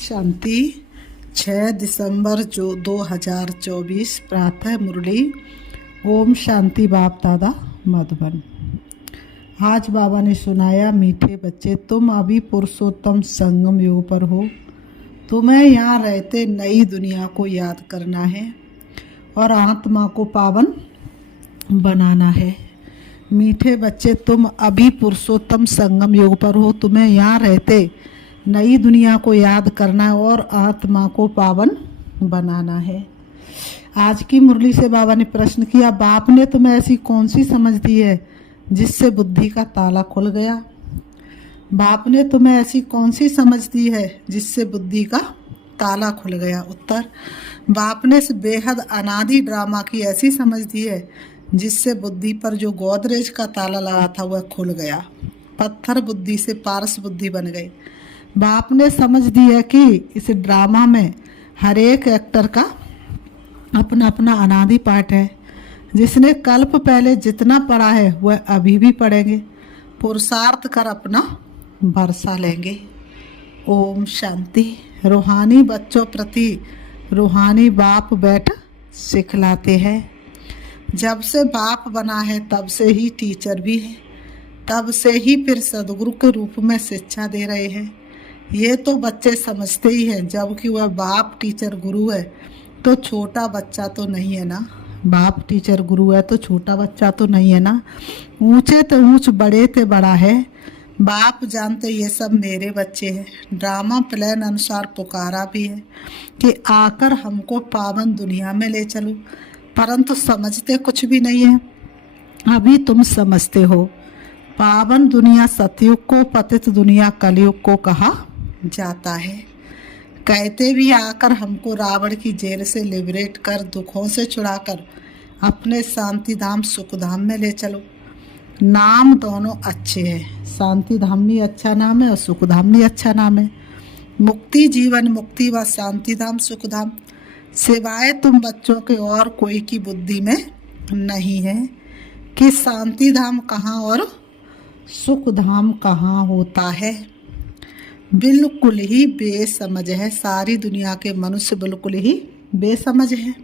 शांति 6 दिसंबर जो 2024 प्रातः मुरली। ओम शांति बाप दादा मधुबन। आज बाबा ने सुनाया, मीठे बच्चे तुम अभी पुरुषोत्तम संगम युग पर हो। तुम्हें यहाँ रहते नई दुनिया को याद करना है और आत्मा को पावन बनाना है। मीठे बच्चे तुम अभी पुरुषोत्तम संगम युग पर हो। तुम्हें यहाँ रहते नई दुनिया को याद करना है और आत्मा को पावन बनाना है। आज की मुरली से बाबा ने प्रश्न किया, बाप ने तुम्हें ऐसी कौन सी समझ दी है जिससे बुद्धि का ताला खुल गया? बाप ने तुम्हें ऐसी कौन सी समझ दी है जिससे बुद्धि का ताला खुल गया? उत्तर, बाप ने इस बेहद अनादि ड्रामा की ऐसी समझ दी है जिससे बुद्धि पर जो गोदरेज का ताला लगा था वह खुल गया। पत्थर बुद्धि से पारस बुद्धि बन गई। बाप ने समझ दी है कि इस ड्रामा में हर एक एक्टर का अपना अपना अनादि पार्ट है। जिसने कल्प पहले जितना पढ़ा है वह अभी भी पढ़ेंगे, पुरुषार्थ कर अपना बरसा लेंगे। ओम शांति। रूहानी बच्चों प्रति रूहानी बाप बैठ सिखलाते हैं। जब से बाप बना है तब से ही टीचर भी है, तब से ही फिर सदगुरु के रूप में शिक्षा दे रहे हैं। ये तो बच्चे समझते ही हैं, जबकि वह बाप टीचर गुरु है तो छोटा बच्चा तो नहीं है ना। बाप टीचर गुरु है तो छोटा बच्चा तो नहीं है ना। ऊंचे तो ऊंच, बड़े ते बड़ा है। बाप जानते ये सब मेरे बच्चे हैं। ड्रामा प्लान अनुसार पुकारा भी है कि आकर हमको पावन दुनिया में ले चलो, परंतु समझते कुछ भी नहीं है। अभी तुम समझते हो। पावन दुनिया सतयुग को, पतित दुनिया कलयुग को कहा जाता है। कहते भी आकर हमको रावण की जेल से लिबरेट कर, दुखों से छुड़ाकर अपने शांति धाम सुख धाम में ले चलो। नाम दोनों अच्छे हैं। शांति धाम भी अच्छा नाम है और सुख धाम भी अच्छा नाम है। मुक्ति जीवन मुक्ति व शांति धाम सुख धाम सिवाय तुम बच्चों के और कोई की बुद्धि में नहीं है कि शांति धाम कहाँ और सुख धाम कहाँ होता है। बिल्कुल ही बेसमझ है। सारी दुनिया के मनुष्य बिल्कुल ही बेसमझ है।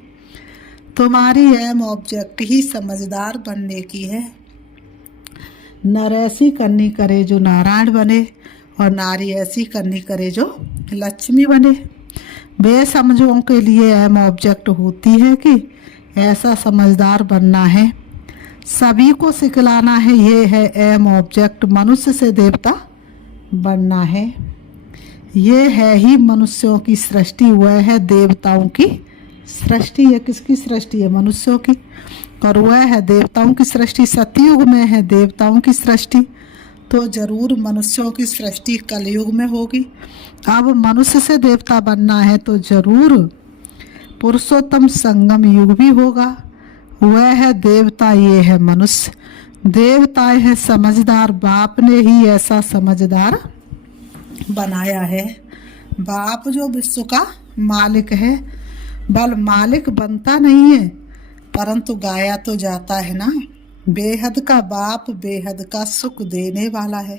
तुम्हारी एम ऑब्जेक्ट ही समझदार बनने की है। नर ऐसी करनी करे जो नारायण बने और नारी ऐसी करनी करे जो लक्ष्मी बने। बेसमझों के लिए एम ऑब्जेक्ट होती है कि ऐसा समझदार बनना है, सभी को सिखलाना है। ये है एम ऑब्जेक्ट। मनुष्य से देवता बनना है। ये है ही मनुष्यों की सृष्टि, वह है देवताओं की सृष्टि। है किसकी सृष्टि है? मनुष्यों की। और वह है देवताओं की सृष्टि। सतयुग में है देवताओं की सृष्टि, तो जरूर मनुष्यों की सृष्टि कलयुग में होगी। अब मनुष्य से देवता बनना है तो जरूर पुरुषोत्तम संगम युग भी होगा। वह है देवता, ये है मनुष्य। देवताएं है समझदार। बाप ने ही ऐसा समझदार बनाया है। बाप जो विश्व का मालिक है, बल मालिक बनता नहीं है परंतु गाया तो जाता है ना। बेहद का बाप बेहद का सुख देने वाला है।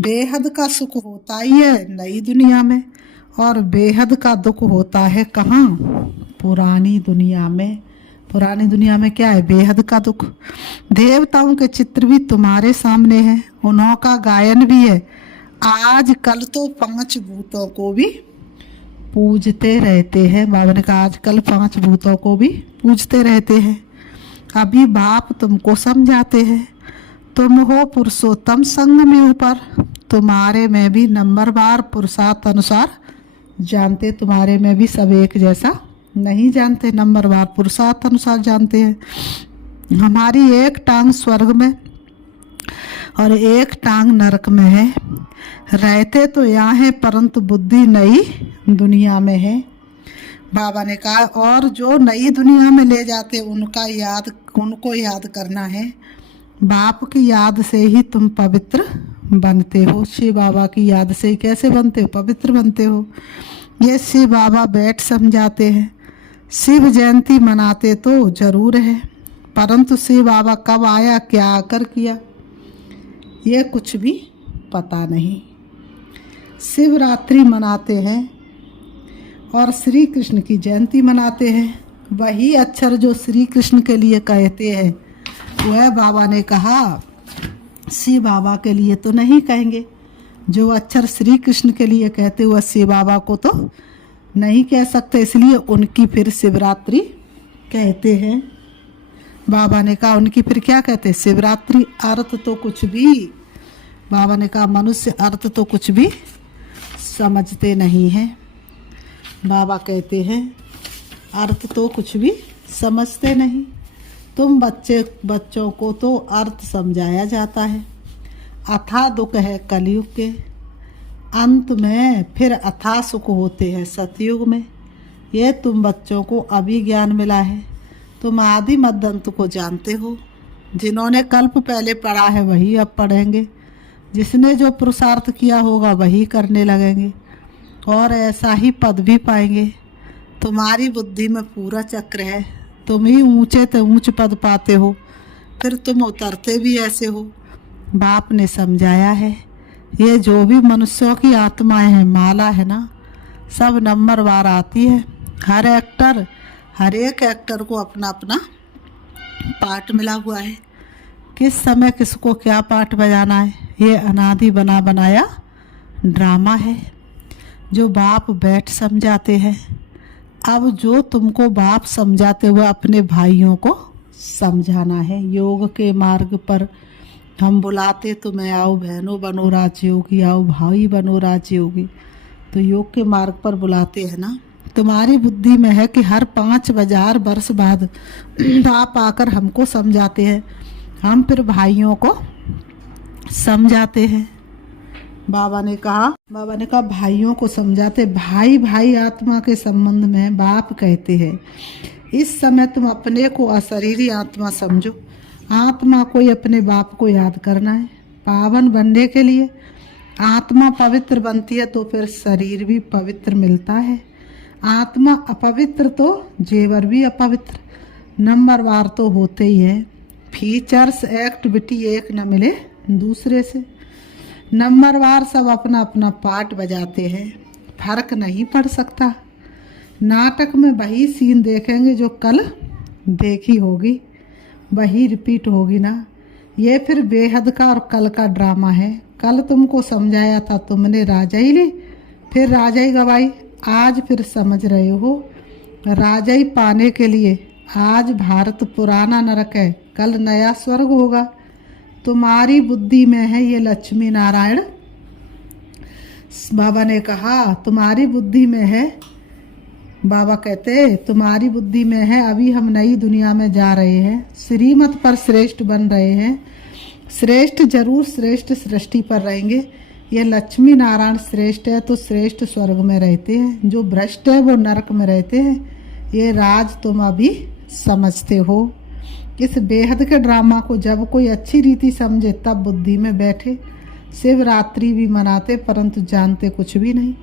बेहद का सुख होता ही है नई दुनिया में, और बेहद का दुख होता है कहाँ? पुरानी दुनिया में। पुरानी दुनिया में क्या है? बेहद का दुख। देवताओं के चित्र भी तुम्हारे सामने हैं, उन्हों का गायन भी है। आज कल तो 5 भूतों को भी पूजते रहते हैं। बाबा ने कहा आजकल 5 भूतों को भी पूजते रहते हैं। अभी बाप तुमको समझाते हैं। तुम हो पुरुषोत्तम संग में ऊपर, तुम्हारे में भी नंबरवार पुरुषार्थ अनुसार जानते। तुम्हारे में भी सब एक जैसा नहीं जानते, नंबरवार पुरुषार्थ अनुसार जानते हैं। हमारी एक टांग स्वर्ग में और एक टांग नरक में है। रहते तो यहाँ है परंतु बुद्धि नई दुनिया में है। बाबा ने कहा और जो नई दुनिया में ले जाते उनको याद करना है। बाप की याद से ही तुम पवित्र बनते हो। शिव बाबा की याद से ही कैसे बनते हो? पवित्र बनते हो। ये शिव बाबा बैठ समझाते हैं। शिव जयंती मनाते तो जरूर है, परंतु शिव बाबा कब आया, क्या आकर किया, ये कुछ भी पता नहीं। शिवरात्रि मनाते हैं और श्री कृष्ण की जयंती मनाते हैं। वही अक्षर जो श्री कृष्ण के लिए कहते हैं वह बाबा ने कहा शिव बाबा के लिए तो नहीं कहेंगे। जो अक्षर श्री कृष्ण के लिए कहते वह शिव बाबा को तो नहीं कह सकते, इसलिए उनकी फिर शिवरात्रि कहते हैं। बाबा ने कहा उनकी फिर क्या कहते हैं, शिवरात्रि। अर्थ तो कुछ भी, बाबा ने कहा मनुष्य अर्थ तो कुछ भी समझते नहीं हैं। बाबा कहते हैं अर्थ तो कुछ भी समझते नहीं। तुम बच्चों को तो अर्थ समझाया जाता है। अथाह दुख है कलयुग के, अंत में फिर अथाह सुख होते हैं सतयुग में। ये तुम बच्चों को अभी ज्ञान मिला है, तुम आदि मध्य अंत को जानते हो। जिन्होंने कल्प पहले पढ़ा है वही अब पढ़ेंगे, जिसने जो पुरुषार्थ किया होगा वही करने लगेंगे और ऐसा ही पद भी पाएंगे। तुम्हारी बुद्धि में पूरा चक्र है, तुम ही ऊंचे से ऊंच पद पाते हो, फिर तुम उतरते भी ऐसे हो। बाप ने समझाया है ये जो भी मनुष्यों की आत्माएं हैं, माला है ना, सब नंबरवार आती है। हर एक एक्टर को अपना अपना पार्ट मिला हुआ है। किस समय किसको क्या पार्ट बजाना है, ये अनादि बना बनाया ड्रामा है जो बाप बैठ समझाते हैं। अब जो तुमको बाप समझाते हुए अपने भाइयों को समझाना है। योग के मार्ग पर हम बुलाते तुम्हें, आओ बहनों बनो राजयोगी, आओ भाई बनो राजयोगी। तो योग के मार्ग पर बुलाते हैं ना। तुम्हारी बुद्धि में है कि हर 5,000 वर्ष बाद बाप आकर हमको समझाते हैं, हम फिर भाइयों को समझाते हैं। बाबा ने कहा भाइयों को समझाते। भाई भाई आत्मा के संबंध में बाप कहते हैं इस समय तुम अपने को अशरीरी आत्मा समझो। आत्मा को अपने बाप को याद करना है। पावन बनने के लिए आत्मा पवित्र बनती है तो फिर शरीर भी पवित्र मिलता है। आत्मा अपवित्र तो जेवर भी अपवित्र, नंबरवार तो होते ही है। फीचर्स एक्टिविटी एक न मिले दूसरे से, नंबरवार सब अपना अपना पार्ट बजाते हैं, फर्क नहीं पड़ सकता। नाटक में वही सीन देखेंगे जो कल देखी होगी, वही रिपीट होगी ना। ये फिर बेहद का और कल का ड्रामा है। कल तुमको समझाया था, तुमने राजाई ली, फिर राजाई गवाई। आज फिर समझ रहे हो, राजाई पाने के लिए आज भारत पुराना नरक है, कल नया स्वर्ग होगा। तुम्हारी बुद्धि में है ये लक्ष्मी नारायण। बाबा ने कहा तुम्हारी बुद्धि में है, बाबा कहते तुम्हारी बुद्धि में है। अभी हम नई दुनिया में जा रहे हैं, श्रीमत पर श्रेष्ठ बन रहे हैं। श्रेष्ठ जरूर श्रेष्ठ सृष्टि पर रहेंगे। ये लक्ष्मी नारायण श्रेष्ठ है तो श्रेष्ठ स्वर्ग में रहते हैं, जो भ्रष्ट है वो नरक में रहते हैं। ये राज तुम अभी समझते हो। इस बेहद के ड्रामा को जब कोई अच्छी रीति समझे तब बुद्धि में बैठे। शिवरात्रि भी मनाते परंतु जानते कुछ भी नहीं।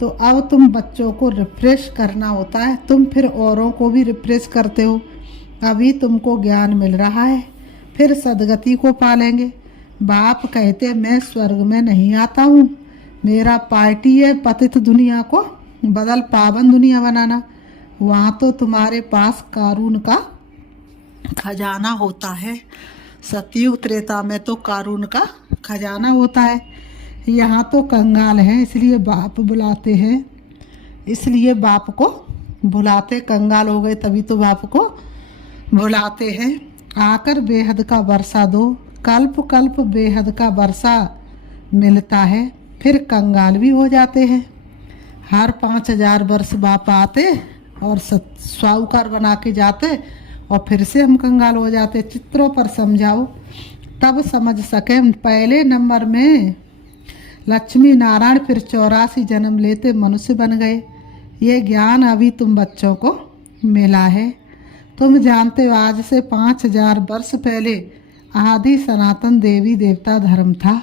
तो अब तुम बच्चों को रिफ्रेश करना होता है, तुम फिर औरों को भी रिफ्रेश करते हो। अभी तुमको ज्ञान मिल रहा है, फिर सदगति को पालेंगे। बाप कहते मैं स्वर्ग में नहीं आता हूँ, मेरा पार्टी है पतित दुनिया को बदल पावन दुनिया बनाना। वहाँ तो तुम्हारे पास कारून का खजाना होता है। सतयुग त्रेता में तो कारून का खजाना होता है, यहाँ तो कंगाल है, इसलिए बाप बुलाते हैं। इसलिए बाप को बुलाते, कंगाल हो गए तभी तो बाप को बुलाते हैं। आकर बेहद का वर्षा दो, कल्प कल्प बेहद का वर्षा मिलता है, फिर कंगाल भी हो जाते हैं। हर 5,000 वर्ष बाप आते और साहूकार बना के जाते और फिर से हम कंगाल हो जाते। चित्रों पर समझाओ तब समझ सके। पहले नंबर में लक्ष्मी नारायण, फिर 84 जन्म लेते मनुष्य बन गए। ये ज्ञान अभी तुम बच्चों को मिला है। तुम जानते हो आज से 5,000 वर्ष पहले आदि सनातन देवी देवता धर्म था।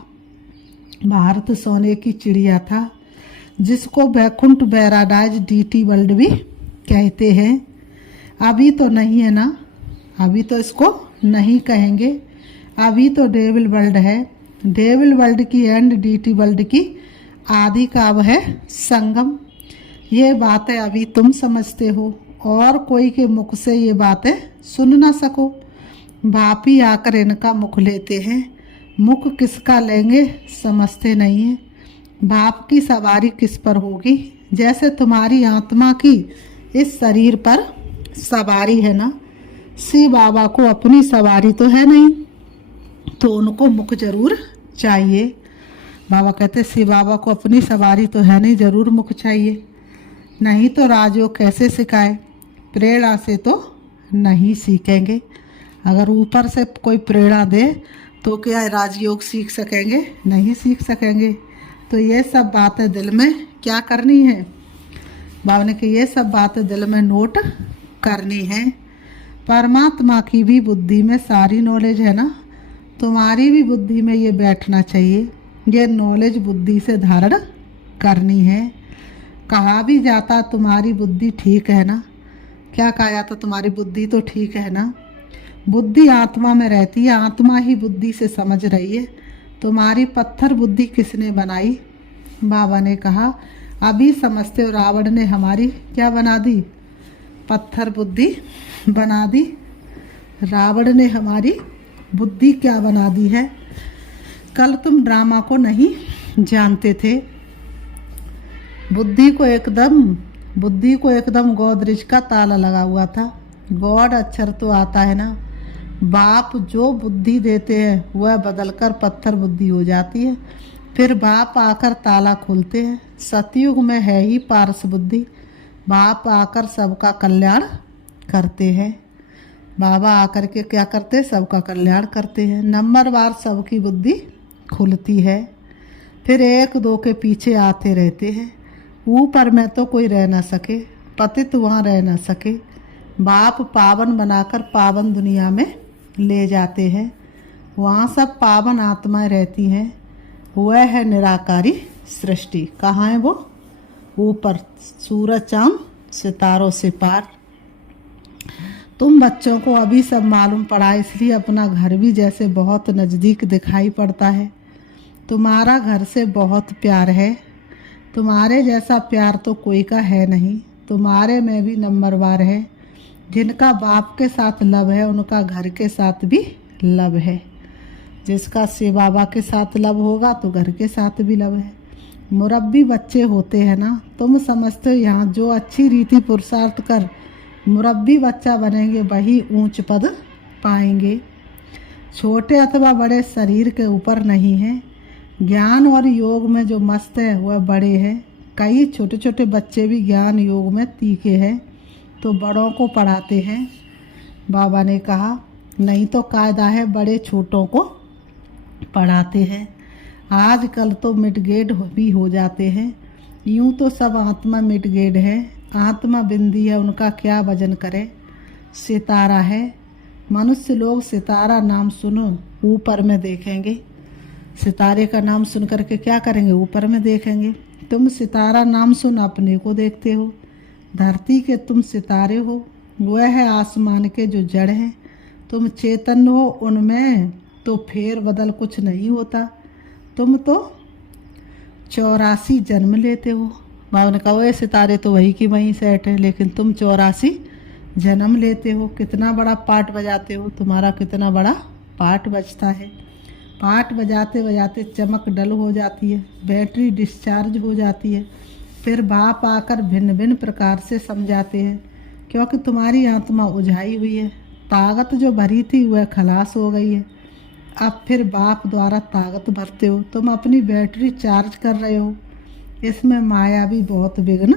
भारत सोने की चिड़िया था, जिसको वैकुंठ पैराडाइज डीटी वर्ल्ड भी कहते हैं। अभी तो नहीं है ना, अभी तो इसको नहीं कहेंगे, अभी तो डेविल वर्ल्ड है। डेविल वर्ल्ड की एंड डीटी वर्ल्ड की आदि का अब है संगम। ये बातें अभी तुम समझते हो और कोई के मुख से ये बातें सुन ना सको। बाप ही आकर इनका मुख लेते हैं। मुख किसका लेंगे समझते नहीं है। बाप की सवारी किस पर होगी? जैसे तुम्हारी आत्मा की इस शरीर पर सवारी है ना, शिव बाबा को अपनी सवारी तो है नहीं, तो उनको मुख जरूर चाहिए। बाबा कहते शिव बाबा को अपनी सवारी तो है नहीं, जरूर मुख चाहिए, नहीं तो राजयोग कैसे सिखाए? प्रेरणा से तो नहीं सीखेंगे। अगर ऊपर से कोई प्रेरणा दे तो क्या राजयोग सीख सकेंगे? नहीं सीख सकेंगे। तो ये सब बातें दिल में क्या करनी है? बाबा ने कहा ये सब बातें दिल में नोट करनी है। परमात्मा की भी बुद्धि में सारी नॉलेज है ना, तुम्हारी भी बुद्धि में ये बैठना चाहिए। ये नॉलेज बुद्धि से धारण करनी है। कहा भी जाता तुम्हारी बुद्धि ठीक है ना। क्या कहा जाता? तुम्हारी बुद्धि तो ठीक है ना। बुद्धि आत्मा में रहती है, आत्मा ही बुद्धि से समझ रही है। तुम्हारी पत्थर बुद्धि किसने बनाई? बाबा ने कहा अभी समझते हो, रावण ने हमारी क्या बना दी? पत्थर बुद्धि बना दी। रावण ने हमारी बुद्धि क्या बना दी है? कल तुम ड्रामा को नहीं जानते थे। बुद्धि को एकदम गोदरेज का ताला लगा हुआ था। गॉड अक्षर तो आता है ना। बाप जो बुद्धि देते हैं वह बदलकर पत्थर बुद्धि हो जाती है। फिर बाप आकर ताला खोलते हैं। सतयुग में है ही पारस बुद्धि। बाप आकर सबका कल्याण करते हैं। बाबा आकर के क्या करते हैं? सबका कल्याण करते हैं। नंबरवार सबकी बुद्धि खुलती है। फिर एक दो के पीछे आते रहते हैं। ऊपर में तो कोई रह ना सके, पतित वहाँ रह ना सके। बाप पावन बनाकर पावन दुनिया में ले जाते हैं। वहाँ सब पावन आत्माएं रहती हैं। वह है निराकारी सृष्टि। कहाँ है वो? ऊपर सूरज चांद सितारों से पार। तुम बच्चों को अभी सब मालूम पड़ा, इसलिए अपना घर भी जैसे बहुत नज़दीक दिखाई पड़ता है। तुम्हारा घर से बहुत प्यार है। तुम्हारे जैसा प्यार तो कोई का है नहीं। तुम्हारे में भी नंबरवार है। जिनका बाप के साथ लव है उनका घर के साथ भी लव है। जिसका शिव बाबा के साथ लव होगा तो घर के साथ भी लव है। मुरब्बी बच्चे होते हैं ना, तुम समझते हो यहाँ जो अच्छी रीति पुरुषार्थ कर मुरब्बी बच्चा बनेंगे वही ऊंच पद पाएंगे। छोटे अथवा बड़े शरीर के ऊपर नहीं है। ज्ञान और योग में जो मस्त है वह बड़े हैं। कई छोटे छोटे बच्चे भी ज्ञान योग में तीखे हैं तो बड़ों को पढ़ाते हैं। बाबा ने कहा नहीं तो कायदा है बड़े छोटों को पढ़ाते हैं। आजकल तो मिटगेड भी हो जाते हैं। यूं तो सब आत्मा मिटगेड है। आत्मा बिंदी है, उनका क्या वजन करे? सितारा है। मनुष्य लोग सितारा नाम सुनो ऊपर में देखेंगे। सितारे का नाम सुन करके क्या करेंगे? ऊपर में देखेंगे। तुम सितारा नाम सुन अपने को देखते हो। धरती के तुम सितारे हो, वह है आसमान के जो जड़ हैं। तुम चेतन हो, उनमें तो फेर बदल कुछ नहीं होता। तुम तो 84 जन्म लेते हो। बाबा ने कहा वो सितारे तो वही की वहीं सेट है, लेकिन तुम 84 जन्म लेते हो। कितना बड़ा पार्ट बजाते हो, तुम्हारा कितना बड़ा पार्ट बजता है। पार्ट बजाते बजाते चमक डल हो जाती है, बैटरी डिस्चार्ज हो जाती है। फिर बाप आकर भिन्न भिन्न प्रकार से समझाते हैं, क्योंकि तुम्हारी आत्मा उझाई हुई है। ताकत जो भरी थी वह खलास हो गई है। अब फिर बाप द्वारा ताकत भरते हो। तुम अपनी बैटरी चार्ज कर रहे हो। इसमें माया भी बहुत विघ्न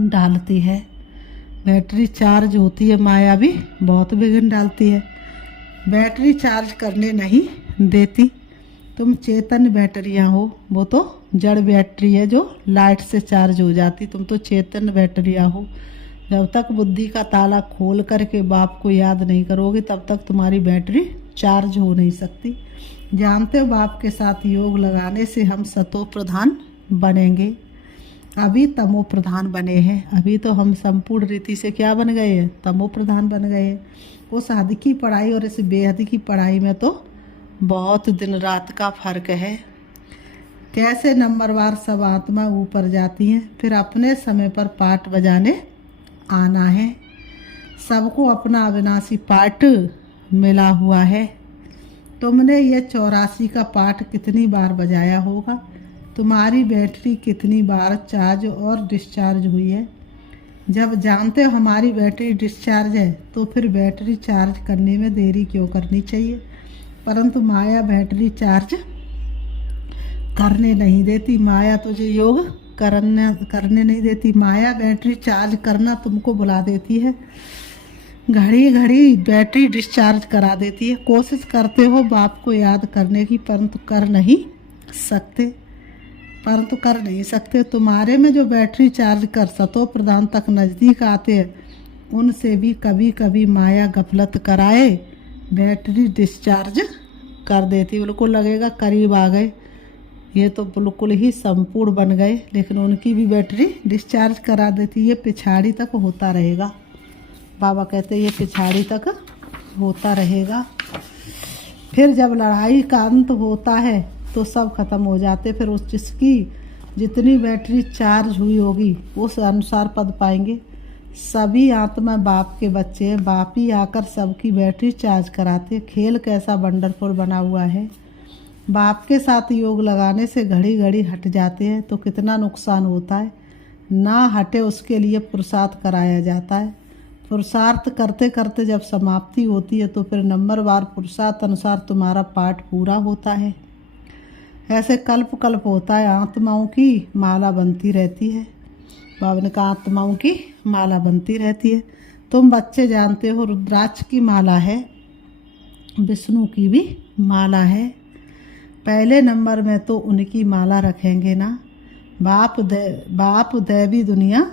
डालती है। बैटरी चार्ज होती है, माया भी बहुत विघ्न डालती है। बैटरी चार्ज करने नहीं देती। तुम चेतन बैटरियाँ हो, वो तो जड़ बैटरी है जो लाइट से चार्ज हो जाती। तुम तो चेतन बैटरियाँ हो। जब तक बुद्धि का ताला खोल करके बाप को याद नहीं करोगे तब तक तुम्हारी बैटरी चार्ज हो नहीं सकती। जानते हो बाप के साथ योग लगाने से हम सतो प्रधान बनेंगे। अभी तमो प्रधान बने हैं। अभी तो हम संपूर्ण रीति से क्या बन गए हैं? तमो प्रधान बन गए हैं। उस हद की पढ़ाई और इस बेहद की पढ़ाई में तो बहुत दिन रात का फर्क है। कैसे नंबरवार सब आत्मा ऊपर जाती हैं। फिर अपने समय पर पाठ बजाने आना है। सबको अपना अविनाशी पाठ मिला हुआ है। तुमने ये 84 का पाठ कितनी बार बजाया होगा? तुम्हारी बैटरी कितनी बार चार्ज और डिस्चार्ज हुई है? जब जानते हो हमारी बैटरी डिस्चार्ज है तो फिर बैटरी चार्ज करने में देरी क्यों करनी चाहिए? परंतु माया बैटरी चार्ज करने नहीं देती। माया तुझे योग करने नहीं देती। माया बैटरी चार्ज करना तुमको बुला देती है, घड़ी घड़ी बैटरी डिस्चार्ज करा देती है। कोशिश करते हो बाप को याद करने की, परंतु कर नहीं सकते। तुम्हारे में जो बैटरी चार्ज कर सतो प्रधान तक नज़दीक आते हैं, उनसे भी कभी कभी माया गफलत कराए बैटरी डिस्चार्ज कर देती। बिल्कुल लगेगा करीब आ गए, ये तो बिल्कुल ही संपूर्ण बन गए, लेकिन उनकी भी बैटरी डिस्चार्ज करा देती। ये पिछाड़ी तक होता रहेगा। बाबा कहते हैं ये पिछाड़ी तक होता रहेगा। फिर जब लड़ाई का अंत होता है तो सब खत्म हो जाते। फिर उस जिसकी जितनी बैटरी चार्ज हुई होगी उस अनुसार पद पाएंगे। सभी आत्मा बाप के बच्चे हैं। बाप ही आकर सबकी बैटरी चार्ज कराते। खेल कैसा वंडरफुल बना हुआ है। बाप के साथ योग लगाने से घड़ी घड़ी हट जाते हैं तो कितना नुकसान होता है। ना हटे उसके लिए पुरुषार्थ कराया जाता है। पुरुषार्थ करते करते जब समाप्ति होती है तो फिर नंबरवार पुरुषार्थ अनुसार तुम्हारा पाठ पूरा होता है। ऐसे कल्प कल्प होता है। आत्माओं की माला बनती रहती है। बाबा ने कहा आत्माओं की माला बनती रहती है। तुम बच्चे जानते हो रुद्राक्ष की माला है, विष्णु की भी माला है। पहले नंबर में तो उनकी माला रखेंगे ना। बाप दैवी दुनिया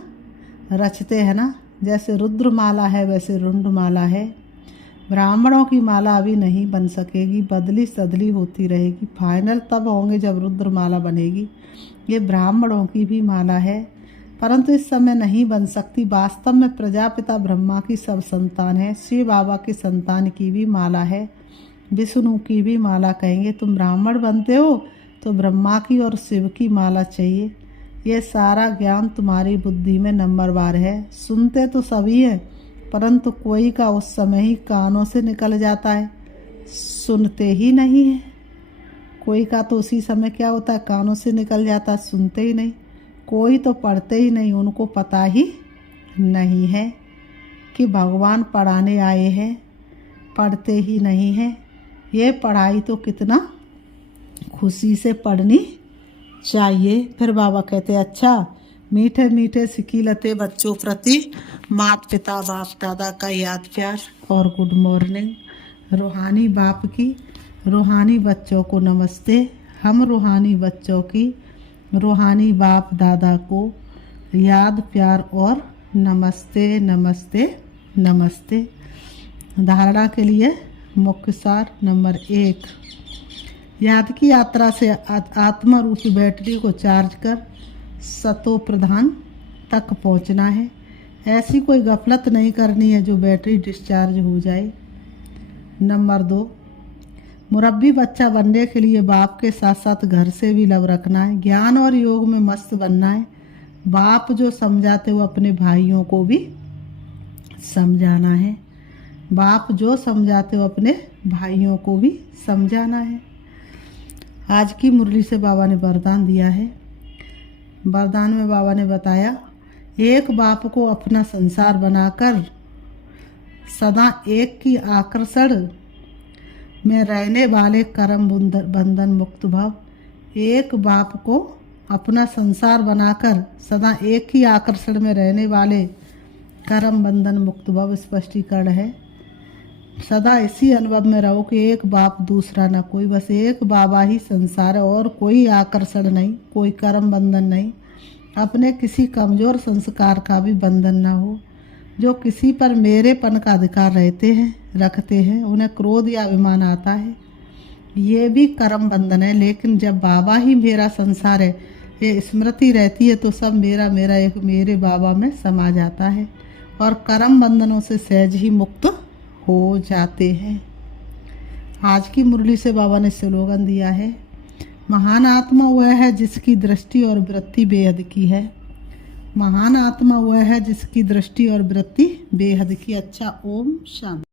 रचते हैं ना। जैसे रुद्र माला है वैसे रुंड माला है। ब्राह्मणों की माला अभी नहीं बन सकेगी, बदली सदली होती रहेगी। फाइनल तब होंगे जब रुद्र माला बनेगी। ये ब्राह्मणों की भी माला है, परंतु इस समय नहीं बन सकती। वास्तव में प्रजापिता ब्रह्मा की सब संतान है। शिव बाबा की संतान की भी माला है, विष्णु की भी माला कहेंगे। तुम ब्राह्मण बनते हो तो ब्रह्मा की और शिव की माला चाहिए। ये सारा ज्ञान तुम्हारी बुद्धि में नंबरवार है। सुनते तो सभी हैं, परंतु कोई का उस समय ही कानों से निकल जाता है, सुनते ही नहीं है। कोई का तो उसी समय क्या होता है, कानों से निकल जाता है, सुनते ही नहीं। कोई तो पढ़ते ही नहीं, उनको पता ही नहीं है कि भगवान पढ़ाने आए हैं, पढ़ते ही नहीं हैं। ये पढ़ाई तो कितना खुशी से पढ़नी चाहिए। फिर बाबा कहते अच्छा मीठे मीठे सिकीलते बच्चों प्रति माता पिता बाप दादा का याद प्यार और गुड मॉर्निंग। रूहानी बाप की रूहानी बच्चों को नमस्ते। हम रूहानी बच्चों की रूहानी बाप दादा को याद प्यार और नमस्ते नमस्ते नमस्ते। धारणा के लिए मुख्य सार नंबर 1, याद की यात्रा से आत्मा रूपी बैटरी को चार्ज कर सतो प्रधान तक पहुंचना है। ऐसी कोई गफलत नहीं करनी है जो बैटरी डिस्चार्ज हो जाए। नंबर 2, मुरब्बी बच्चा बनने के लिए बाप के साथ साथ घर से भी लव रखना है। ज्ञान और योग में मस्त बनना है। बाप जो समझाते हो अपने भाइयों को भी समझाना है। बाप जो समझाते हो अपने भाइयों को भी समझाना है। आज की मुरली से बाबा ने वरदान दिया है। वरदान में बाबा ने बताया, एक बाप को अपना संसार बनाकर सदा एक की आकर्षण में रहने वाले कर्म बंधन मुक्त भाव। एक बाप को अपना संसार बनाकर सदा एक ही आकर्षण में रहने वाले कर्म बंधन मुक्त भाव स्पष्टीकरण है। सदा इसी अनुभव में रहो कि एक बाप दूसरा ना कोई, बस एक बाबा ही संसार है और कोई आकर्षण नहीं, कोई कर्म बंधन नहीं। अपने किसी कमज़ोर संस्कार का भी बंधन ना हो। जो किसी पर मेरेपन का अधिकार रखते हैं उन्हें क्रोध या अभिमान आता है, ये भी कर्म बंधन है। लेकिन जब बाबा ही मेरा संसार है ये स्मृति रहती है तो सब मेरा मेरा एक मेरे बाबा में समा जाता है और कर्म बंधनों से सहज ही मुक्त हो जाते हैं। आज की मुरली से बाबा ने स्लोगन दिया है, महान आत्मा वह है जिसकी दृष्टि और वृत्ति बेहद की है। महान आत्मा वह है जिसकी दृष्टि और वृत्ति बेहद की। अच्छा, ओम शांति।